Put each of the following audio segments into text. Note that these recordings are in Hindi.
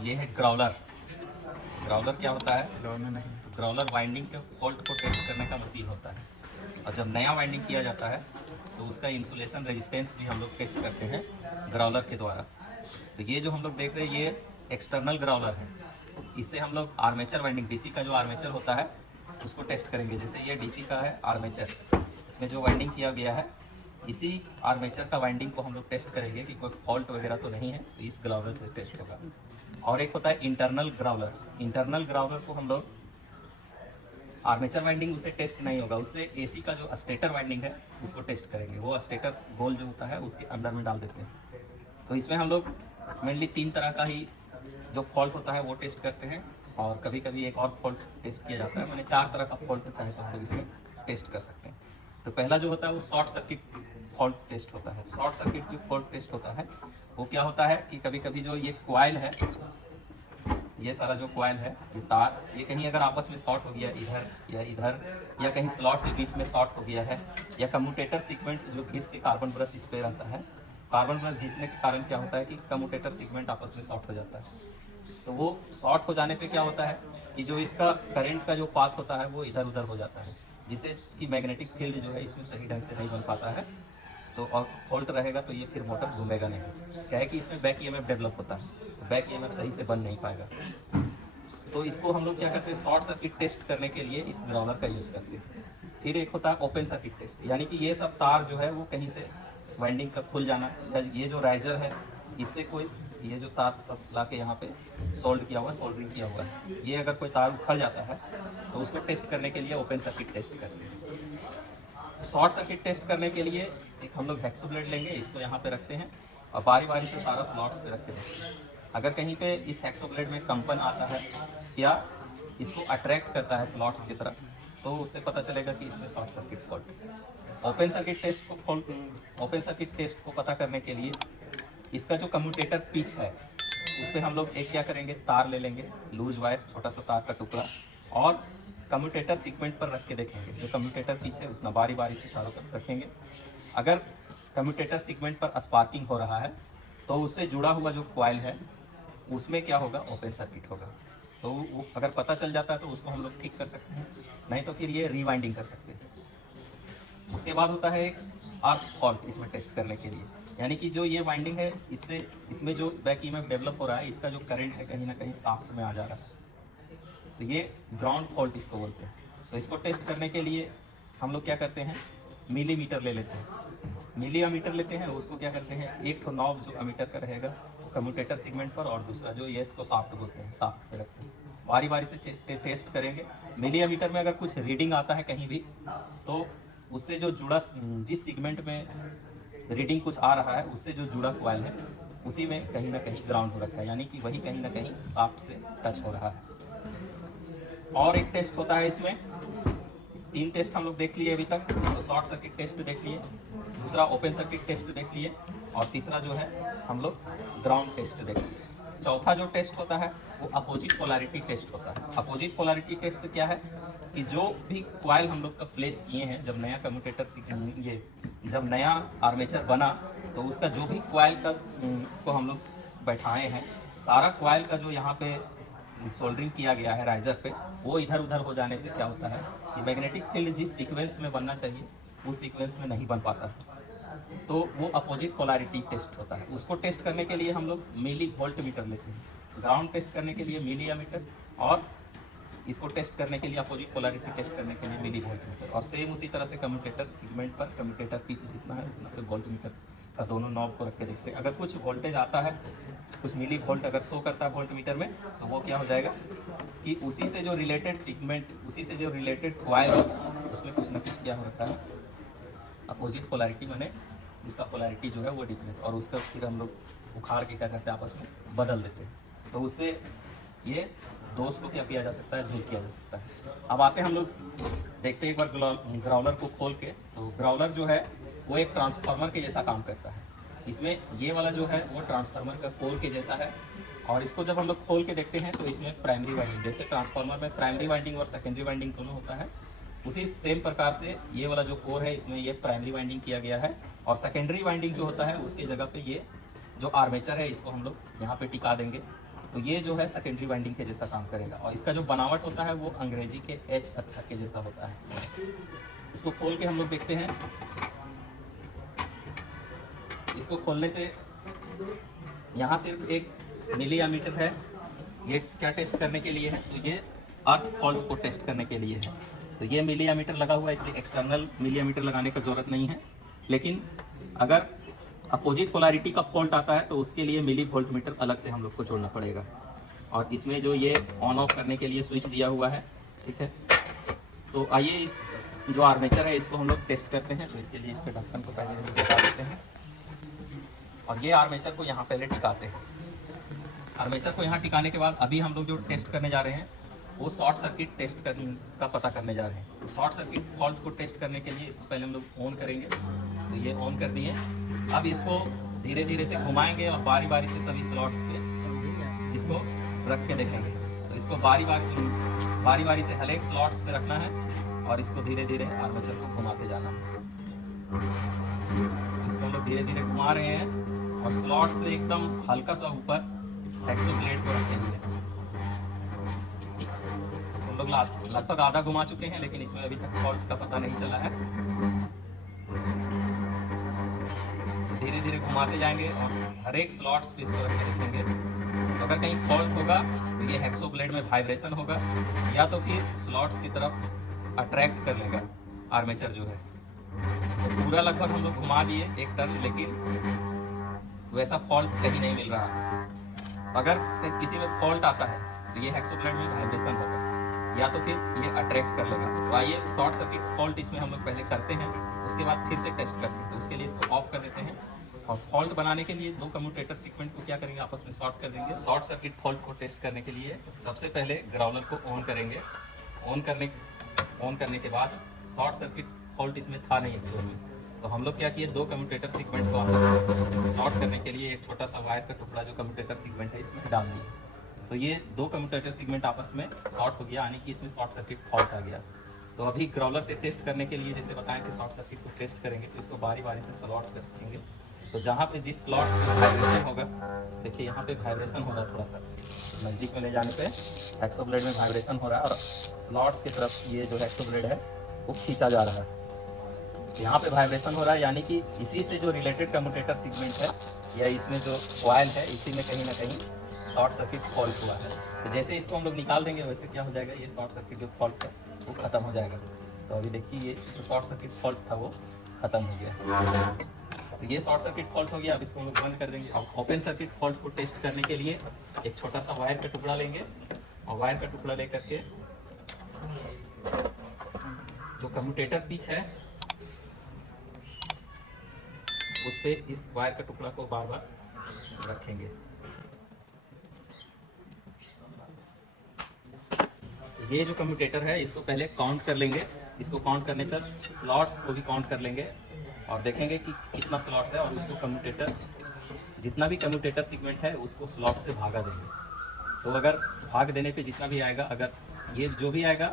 ये है ग्राउलर। ग्राउलर क्या होता है? तो ग्राउलर वाइंडिंग के फॉल्ट को टेस्ट करने का मशीन होता है, और जब नया वाइंडिंग किया जाता है तो उसका इंसुलेशन रेजिस्टेंस भी हम लोग टेस्ट करते हैं ग्राउलर के द्वारा। तो ये जो हम लोग देख रहे हैं ये एक्सटर्नल ग्राउलर है। इससे हम लोग आर्मेचर वाइंडिंग, डीसी का जो आर्मेचर होता है उसको टेस्ट करेंगे। जैसे ये डीसी का है आर्मेचर, इसमें जो वाइंडिंग किया गया है इसी आर्मेचर का वाइंडिंग को हम लोग टेस्ट करेंगे कि कोई फॉल्ट वगैरह तो नहीं है, तो इस ग्राउलर से टेस्ट होगा। और एक होता है इंटरनल ग्राउलर। इंटरनल ग्राउलर को हम लोग आर्मेचर वाइंडिंग उससे टेस्ट नहीं होगा, उससे एसी का जो स्टेटर वाइंडिंग है उसको टेस्ट करेंगे। वो स्टेटर गोल जो होता है उसके अंदर में डाल देते हैं। तो इसमें हम लोग मेनली 3 तरह का ही जो फॉल्ट होता है वो टेस्ट करते हैं, और कभी कभी एक और फॉल्ट टेस्ट किया जाता है। मैंने 4 तरह का फॉल्ट चाहे तो हम लोग इसमें टेस्ट कर सकते हैं। तो पहला जो होता है वो शॉर्ट सर्किट फॉल्ट टेस्ट होता है। शॉर्ट सर्किट जो फॉल्ट टेस्ट होता है वो क्या होता है कि कभी कभी जो ये कॉइल है, ये सारा जो कॉइल है, ये तार, ये कहीं अगर आपस में शॉर्ट हो गया इधर या इधर, या कहीं स्लॉट के बीच में शॉर्ट हो गया है, या कम्यूटेटर सीगमेंट जो घिस के कार्बन ब्रश इस पे रहता है, कार्बन ब्रश घिसने के कारण क्या होता है कि कम्यूटेटर सीगमेंट आपस में शॉर्ट हो जाता है। तो वो शॉर्ट हो जाने पे क्या होता है कि जो इसका करंट का जो पाथ होता है वो इधर उधर हो जाता है, जिससे कि मैग्नेटिक फील्ड जो है इसमें सही ढंग से नहीं बन पाता है। तो और फॉल्ट रहेगा तो ये फिर मोटर घूमेगा नहीं। क्या है कि इसमें बैक ईएमएफ डेवलप होता है, तो बैक ईएमएफ सही से बन नहीं पाएगा। तो इसको हम लोग क्या करते हैं, शॉर्ट सर्किट टेस्ट करने के लिए इस ग्राउलर का यूज़ करते हैं। फिर एक होता है ओपन सर्किट टेस्ट, यानी कि ये सब तार जो है वो कहीं से वाइंडिंग का खुल जाना, या ये जो राइजर है इससे कोई ये जो तार सब ला के यहाँ पे सोल्ड किया हुआ, सोल्डरिंग किया हुआ है, ये अगर कोई तार उखड़ जाता है तो उसको टेस्ट करने के लिए ओपन सर्किट टेस्ट करते हैं। शॉर्ट सर्किट टेस्ट करने के लिए एक हम लोग हेक्सो ब्लेड लेंगे, इसको यहाँ पे रखते हैं और बारी बारी से सारा स्लॉट्स पे रख के देखते हैं। अगर कहीं पे इस हेक्सो ब्लेड में कंपन आता है या इसको अट्रैक्ट करता है स्लॉट्स की तरफ, तो उससे पता चलेगा कि इसमें short circuit fault. Open circuit test को पता करने के लिए इसका जो कम्यूटेटर पिच है उस पर हम लोग एक क्या करेंगे, तार ले लेंगे, लूज वायर, छोटा सा तार का टुकड़ा, और कम्यूटेटर सीक्वेंट पर रख के देखेंगे। जो कम्यूटेटर पिच है उतना बारी बारी से चारों तरफ रखेंगे। अगर कम्यूटेटर सीक्वेंट पर स्पार्किंग हो रहा है तो उससे जुड़ा हुआ जो कॉइल है उसमें क्या होगा, ओपन सर्किट होगा। तो वो अगर पता चल जाता है तो उसको हम लोग ठीक कर सकते हैं, नहीं तो फिर ये रीवाइंडिंग कर सकते हैं। उसके बाद होता है एक आर्क फॉल्ट इसमें टेस्ट करने के लिए, यानी कि जो ये वाइंडिंग है इससे इसमें जो बैक ईएमएफ डेवलप हो रहा है, इसका जो करंट है कहीं ना कहीं शाफ्ट में आ जा रहा है, तो ये ग्राउंड फॉल्ट इसको बोलते हैं। तो इसको टेस्ट करने के लिए हम लोग क्या करते हैं, मिलीमीटर ले लेते हैं, मिली अमीटर लेते हैं। उसको क्या करते हैं, एक तो नॉब जो अमीटर का रहेगा कम्यूटेटर सेगमेंट पर, और दूसरा जो ये इसको शाफ्ट बोलते हैं, शाफ्ट पे रखते हैं। बारी बारी से टेस्ट करेंगे। मिली अमीटर में अगर कुछ रीडिंग आता है कहीं भी, तो उससे जो जुड़ा, जिस सेगमेंट में रीडिंग कुछ आ रहा है उससे जो जुड़ा कॉइल है उसी में कहीं ना कहीं ग्राउंड हो रखा है, यानी कि वही कहीं ना कहीं शाफ्ट से टच हो रहा है। और एक टेस्ट होता है इसमें, 3 टेस्ट हम लोग देख लिए अभी तक। तो शॉर्ट सर्किट टेस्ट देख लिए, दूसरा ओपन सर्किट टेस्ट देख लिए, और तीसरा जो है हम लोग ग्राउंड टेस्ट देख लिए। चौथा जो टेस्ट होता है वो अपोजिट पोलैरिटी टेस्ट होता है। अपोजिट पोलैरिटी टेस्ट क्या है कि जो भी कॉइल हम लोग का प्लेस किए हैं, जब नया कम्यूटेटर ये जब नया आर्मेचर बना तो उसका जो भी कॉइल का को हम लोग बैठाए हैं, सारा कॉइल का जो यहाँ पे सोल्डरिंग किया गया है राइजर पे, वो इधर उधर हो जाने से क्या होता है कि मैग्नेटिक फील्ड जिस सीक्वेंस में बनना चाहिए उस सीक्वेंस में नहीं बन पाता है। तो वो अपोजिट पोलैरिटी टेस्ट होता है। उसको टेस्ट करने के लिए हम लोग मिली वोल्ट मीटर लेते हैं, ग्राउंड टेस्ट करने के लिए मिली अमीटर, और इसको टेस्ट करने के लिए अपोजिट पोलैरिटी टेस्ट करने के लिए मिली वोल्ट मीटर। और सेम उसी तरह से कम्यूटेटर सीगमेंट पर कम्यूटेटर पिच जितना है उतना पे वोल्ट मीटर का दोनों नॉब को रख के देखते हैं। अगर कुछ वोल्टेज आता है, कुछ मिली वोल्ट अगर शो करता है वोल्ट मीटर में, तो वो क्या हो जाएगा कि उसी से जो रिलेटेड सीगमेंट, उसी से जो रिलेटेड कॉइल है उसमें कुछ ना कुछ क्या हो रखा है, अपोजिट पोलैरिटी, माने उसका पोलैरिटी जो है वो डिफरेंस, और उसका फिर हम लोग उखाड़ के क्या करते हैं, आपस में बदल देते हैं। तो उससे ये दोष को क्या किया जा सकता है, दूर किया जा सकता है। अब आते हैं हम लोग देखते हैं एक बार ग्राउलर को खोल के। तो ग्राउलर जो है वो एक ट्रांसफार्मर के जैसा काम करता है। इसमें ये वाला जो है वो ट्रांसफार्मर का कोर के जैसा है, और इसको जब हम लोग खोल के देखते हैं तो इसमें प्राइमरी वाइंडिंग, जैसे ट्रांसफार्मर में प्राइमरी वाइंडिंग और सेकेंडरी वाइंडिंग दोनों होता है, उसी सेम प्रकार से ये वाला जो कोर है इसमें ये प्राइमरी वाइंडिंग किया गया है, और सेकेंडरी वाइंडिंग जो होता है उसकी जगह पे ये जो आर्मेचर है इसको हम लोग यहाँ पे टिका देंगे। तो ये जो है सेकेंडरी वाइंडिंग के जैसा काम करेगा, और इसका जो बनावट होता है वो अंग्रेजी के एच अक्षर के जैसा होता है। इसको खोल के हम लोग देखते हैं। इसको खोलने से यहाँ सिर्फ एक मिली एमीटर है, ये क्या टेस्ट करने के लिए है, तो ये अर्थ फॉल्ट को टेस्ट करने के लिए है। तो ये मिली एमीटर लगा हुआ है, इसलिए एक्सटर्नल मिली एमीटर लगाने का ज़रूरत नहीं है। लेकिन अगर अपोजिट पोलैरिटी का फॉल्ट आता है तो उसके लिए मिली वोल्ट मीटर अलग से हम लोग को जोड़ना पड़ेगा। और इसमें जो ये ऑन ऑफ करने के लिए स्विच दिया हुआ है, ठीक है। तो आइए इस जो आर्मेचर है इसको हम लोग टेस्ट करते हैं। तो इसके लिए इसके ढक्कन को पहले हम लोग हटा देते हैं और ये आर्मेचर को यहाँ पहले टिकाते हैं। आर्मेचर को यहाँ टिकाने के बाद अभी हम लोग जो टेस्ट करने जा रहे हैं वो शॉर्ट सर्किट टेस्ट का पता करने जा रहे हैं। तो शॉर्ट सर्किट फॉल्ट को टेस्ट करने के लिए इसको पहले हम लोग ऑन करेंगे। तो ये ऑन कर दिए। अब इसको धीरे धीरे से घुमाएंगे और बारी बारी से सभी स्लॉट्स पे इसको रख के देखेंगे। तो इसको बारी बारी से हर एक स्लॉट्स पे रखना है और इसको धीरे धीरे आर्मेचर को घुमाते जाना है। इसको हम लोग धीरे धीरे घुमा रहे हैं और स्लॉट से एकदम हल्का सा ऊपर हेक्सो ब्लेड को रखे हुए हैं। हम लोग लगभग आधा घुमा चुके हैं, लेकिन इसमें अभी तक फॉल्ट का पता नहीं चला है। धीरे धीरे घुमाते जाएंगे और हर एक स्लॉट्स पे इसको रख के देखेंगे। तो अगर कहीं फॉल्ट होगा तो ये हेक्सो ब्लेड में वाइब्रेशन होगा, या तो फिर स्लॉट्स की तरफ अट्रैक्ट कर लेगा आर्मेचर जो है। तो पूरा लगभग हम लोग घुमा दिए एक टर्न, लेकिन वैसा फॉल्ट कहीं नहीं मिल रहा। अगर किसी में फॉल्ट आता है तो ये हेक्सो ब्लेड में वाइब्रेशन होगा, या तो फिर ये अट्रैक्ट कर लेगा। तो आइए शॉर्ट सर्किट फॉल्ट इसमें हम लोग पहले करते हैं, उसके बाद फिर से टेस्ट करते हैं। तो उसके लिए इसको ऑफ कर देते हैं और फॉल्ट बनाने के लिए दो कम्यूटेटर सीक्वेंट को क्या करेंगे, आपस में शॉर्ट कर देंगे। शॉर्ट सर्किट फॉल्ट को टेस्ट करने के लिए सबसे पहले ग्राउलर को ऑन करेंगे। ऑन करने के बाद शॉर्ट सर्किट फॉल्ट इसमें था नहीं एक्चुअल में, तो हम लोग क्या किए, दो कम्यूटेटर सीक्वेंट को आपस में शॉर्ट करने के लिए एक छोटा सा वायर का टुकड़ा जो कम्यूटेटर सीक्वेंट है इसमें डाल दिए। तो ये दो कम्यूटेटर सेगमेंट आपस में शॉर्ट हो गया, यानी कि इसमें शॉर्ट सर्किट फॉल्ट आ गया। तो अभी ग्राउलर से टेस्ट करने के लिए जैसे बताएं कि शॉर्ट सर्किट को टेस्ट करेंगे, तो इसको बारी बारी से स्लॉट्स पे रखेंगे। तो जहाँ पे जिस स्लॉट्स पे वाइब्रेशन होगा, देखिए यहाँ पे वाइब्रेशन हो रहा है, थोड़ा सा नज़दीक में ले जाने पे हेक्सो ब्लेड में वाइब्रेशन हो रहा है और स्लॉट्स की तरफ ये जो हेक्सो ब्लेड है वो खींचा जा रहा है। यहाँ पे वाइब्रेशन हो रहा है, यानी कि इसी से जो रिलेटेड कम्यूटेटर सेगमेंट है या इसमें जो कॉइल है, इसी में कहीं ना कहीं शॉर्ट सर्किट फॉल्ट हुआ है। तो जैसे इसको हम लोग निकाल देंगे वैसे क्या हो जाएगा, ये शॉर्ट सर्किट जो फॉल्ट है वो ख़त्म हो जाएगा। तो अभी देखिए ये जो शॉर्ट सर्किट फॉल्ट था वो ख़त्म हो गया। तो ये शॉर्ट सर्किट फॉल्ट हो गया। अब इसको हम लोग बंद कर देंगे। अब ओपन सर्किट फॉल्ट को टेस्ट करने के लिए एक छोटा सा वायर का टुकड़ा लेंगे और वायर का टुकड़ा लेकर के जो कम्यूटेटर पिच है उस पर इस वायर का टुकड़ा को बार बार रखेंगे। ये जो कम्यूटेटर है इसको पहले काउंट कर लेंगे। इसको काउंट करने तक स्लॉट्स को भी काउंट कर लेंगे और देखेंगे कि कितना स्लॉट्स है, और उसको कम्यूटेटर जितना भी कम्यूटेटर सेगमेंट है उसको स्लॉट से भागा देंगे। तो अगर भाग देने पे जितना भी आएगा, अगर ये जो भी आएगा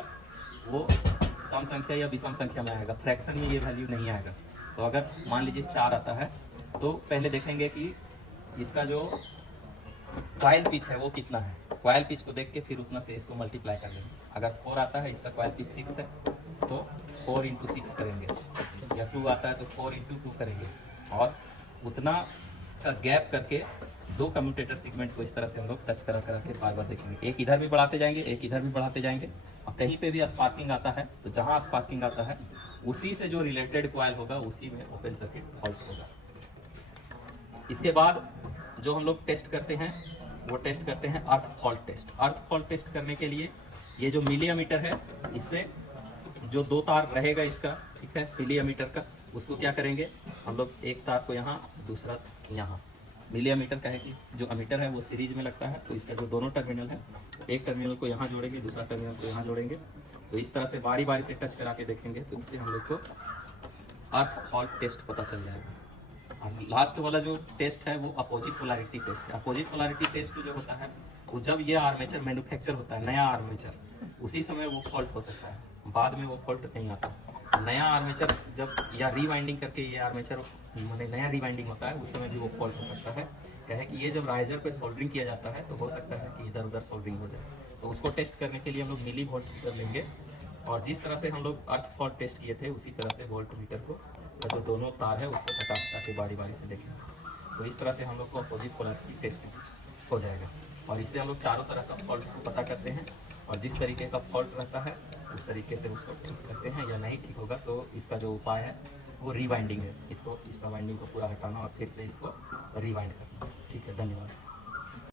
वो सम संख्या या विषम संख्या में आएगा, फ्रैक्शन में ये वैल्यू नहीं आएगा। तो अगर मान लीजिए 4 आता है तो पहले देखेंगे कि इसका जो कॉइल पिच है वो कितना है। कॉइल पिच को देख के फिर उतना से इसको मल्टीप्लाई कर देंगे। अगर 4 आता है, इसका कॉइल पिच 6 है तो 4 × 6 करेंगे, या 2 आता है तो 4 × 2 करेंगे, और उतना का गैप करके दो कम्यूटेटर सेगमेंट को इस तरह से हम लोग टच करा के बार बार देखेंगे। एक इधर भी बढ़ाते जाएंगे, एक इधर भी बढ़ाते जाएंगे, और कहीं पे भी स्पार्किंग आता है तो जहाँ स्पार्किंग आता है उसी से जो रिलेटेड कॉइल होगा उसी में ओपन सर्किट फॉल्ट होगा। इसके बाद जो हम लोग टेस्ट करते हैं वो टेस्ट करते हैं earth fault test. Earth fault test करने के लिए ये जो मिली एमीटर है, इससे जो 2 तार रहेगा इसका, ठीक है, मिली एमीटर का, उसको क्या करेंगे हम लोग, एक तार को यहाँ दूसरा यहाँ। मिली एमीटर का है कि जो एमीटर है वो सीरीज में लगता है, तो इसका जो दोनों टर्मिनल है, एक टर्मिनल को यहाँ जोड़ेंगे, दूसरा टर्मिनल को यहाँ जोड़ेंगे। तो इस तरह से बारी बारी से टच करा के देखेंगे, तो इससे हम लोग को अर्थ फॉल्ट टेस्ट पता चल जाएगा। और लास्ट वाला जो टेस्ट है वो अपोजिट पोलैरिटी टेस्ट है। अपोजिट पोलैरिटी टेस्ट जो होता है वो जब ये आर्मेचर मैन्युफैक्चर होता है, नया आर्मेचर, उसी समय वो फॉल्ट हो सकता है, बाद में वो फॉल्ट नहीं आता। नया आर्मेचर जब या रीवाइंडिंग करके ये आर्मेचर मैंने नया रीवाइंडिंग होता है, उस समय भी वो फॉल्ट हो सकता है। क्या है कि ये जब राइजर पे सोल्डरिंग किया जाता है तो हो सकता है इधर उधर सोल्डरिंग हो जाए। तो उसको टेस्ट करने के लिए हम लोग मिली वोल्ट मीटर लेंगे, और जिस तरह से हम लोग अर्थ फॉल्ट टेस्ट किए थे उसी तरह से वोल्ट मीटर को का जो दोनों तार है उसको सटा सटा के बारी बारी से देखेंगे। तो इस तरह से हम लोग को अपोजिट पोलैरिटी टेस्ट हो जाएगा, और इससे हम लोग चारों तरह का फॉल्ट को पता करते हैं, और जिस तरीके का फॉल्ट रहता है उस तरीके से उसको ठीक करते हैं। या नहीं ठीक होगा तो इसका जो उपाय है वो रीवाइंडिंग है, इसका वाइंडिंग को पूरा हटाना और फिर से इसको रीवाइंड करना। ठीक है, धन्यवाद।